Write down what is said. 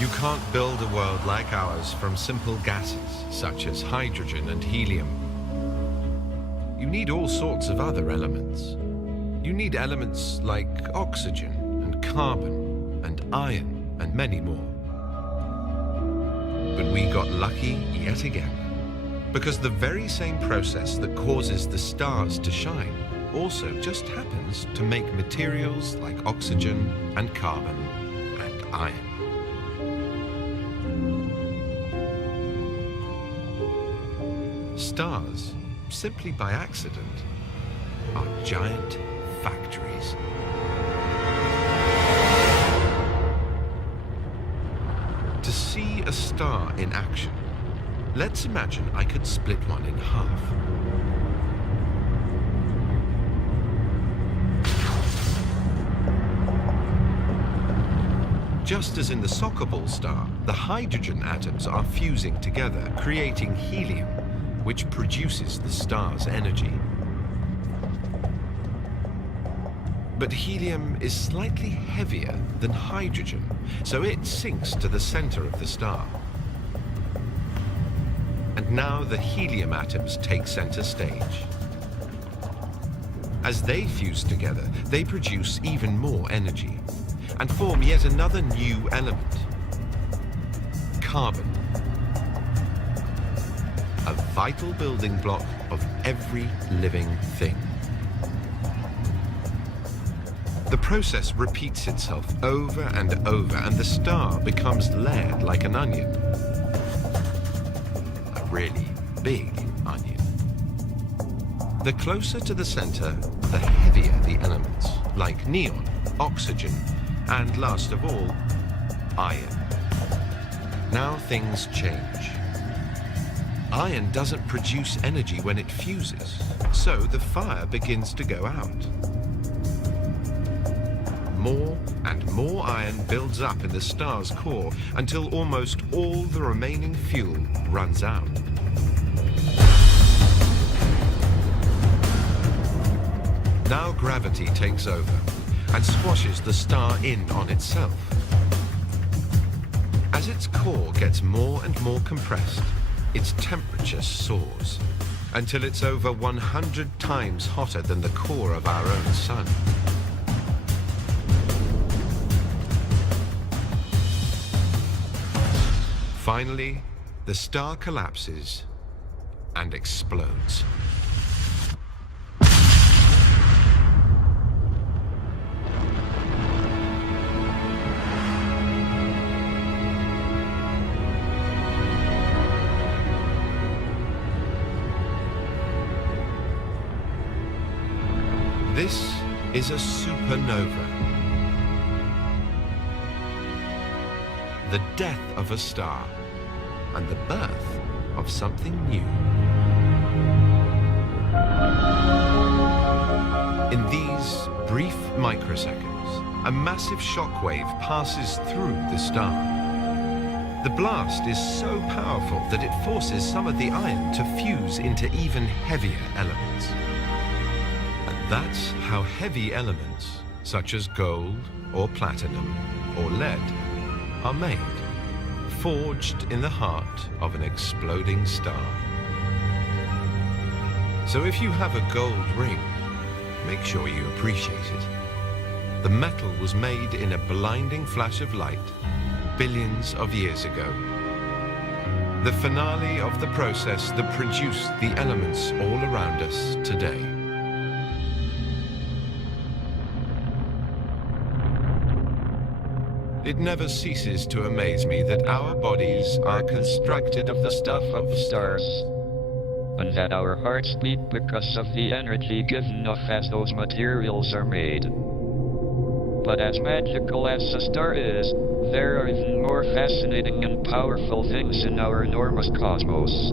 You can't build a world like ours from simple gases, such as hydrogen and helium. You need all sorts of other elements. You need elements like oxygen and carbon and iron and many more. But we got lucky yet again, because the very same process that causes the stars to shine also just happens to make materials like oxygen and carbon and iron. Stars, simply by accident, are giant factories. To see a star in action, let's imagine I could split one in half. Just as in the soccer ball star, the hydrogen atoms are fusing together, creating helium, which produces the star's energy. But helium is slightly heavier than hydrogen, so it sinks to the center of the star. And now the helium atoms take center stage. As they fuse together, they produce even more energy and form yet another new element, carbon. A vital building block of every living thing. The process repeats itself over and over, and the star becomes layered like an onion. A really big onion. The closer to the center, the heavier the elements, like neon, oxygen, and last of all, iron. Now things change. Iron doesn't produce energy when it fuses, so the fire begins to go out. More and more iron builds up in the star's core until almost all the remaining fuel runs out. Now gravity takes over and squashes the star in on itself. As its core gets more and more compressed, its temperature soars until it's over 100 times hotter than the core of our own sun. Finally, the star collapses and explodes. This is a supernova. The death of a star and the birth of something new. In these brief microseconds, a massive shockwave passes through the star. The blast is so powerful that it forces some of the iron to fuse into even heavier elements. And that's how heavy elements, such as gold or platinum or lead, are made, forged in the heart of an exploding star. So if you have a gold ring, make sure you appreciate it. The metal was made in a blinding flash of light billions of years ago. The finale of the process that produced the elements all around us today. It never ceases to amaze me that our bodies are constructed of the stuff of stars, and that our hearts beat because of the energy given off as those materials are made. But as magical as a star is, there are even more fascinating and powerful things in our enormous cosmos.